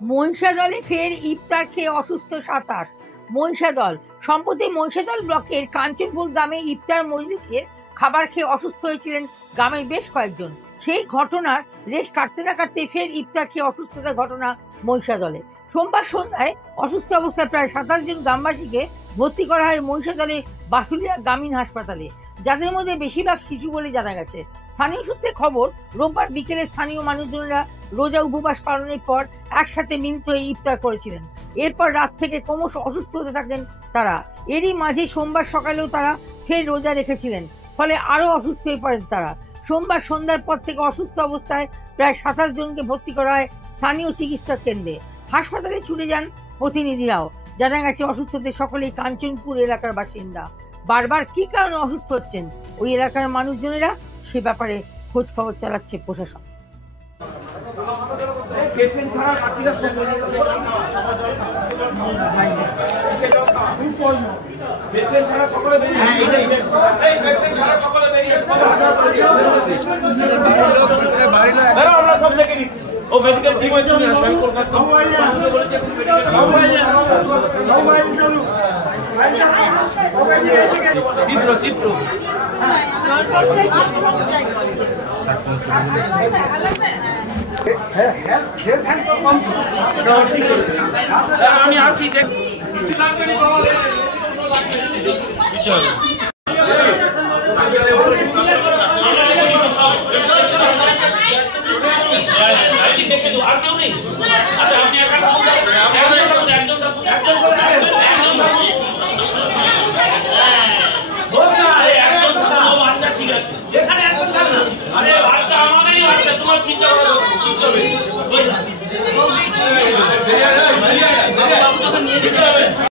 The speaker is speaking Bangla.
মহিষাদলে ফের ইফতার খেয়ে অসুস্থ 27। মহিষাদল সম্প্রতি মহিষাদল ব্লকের কাঞ্চনপুর গ্রামে ইফতার মজলিসের খাবার খেয়ে অসুস্থ হয়েছিলেন গ্রামের বেশ কয়েকজন। সেই ঘটনার রেশ কাটতে না কাটতে ফের ইফতার খেয়ে অসুস্থতার ঘটনা মহিষাদলে। সোমবার সন্ধ্যায় অসুস্থ অবস্থায় প্রায় 27 জন গ্রামবাসীকে ভর্তি করা হয় মহিষাদলে বাসুলিয়া গ্রামীণ হাসপাতালে, যাদের মধ্যে বেশিরভাগ শিশু বলে জানা গেছে। স্থানীয় সূত্রে খবর, রোববার বিকেলে স্থানীয় মানুষজনেরা রোজা উপবাস পালনের পর একসাথে মিলিত হয়ে ইফতার করেছিলেন। এরপর রাত থেকে ক্রমশ অসুস্থ হতে থাকেন তারা। এরই মাঝে সোমবার সকালেও তারা ফের রোজা রেখেছিলেন, ফলে আরো অসুস্থ হয়ে পড়েন তারা। সোমবার সন্ধ্যার পর থেকে অসুস্থ অবস্থায় প্রায় 27 জনকে ভর্তি করা হয় স্থানীয় চিকিৎসা কেন্দ্রে। হাসপাতালে ছুটে যান প্রতিনিধিরাও। জানা গেছে অসুস্থদের সকলেই কাঞ্চনপুর এলাকার বাসিন্দা। বারবার কি কারণে অসুস্থ হচ্ছেন ওই এলাকার মানুষজনেরা, সে ব্যাপারে খোঁজ খবর চালাচ্ছে প্রশাসন। আমি আছি তোমার চিন্তা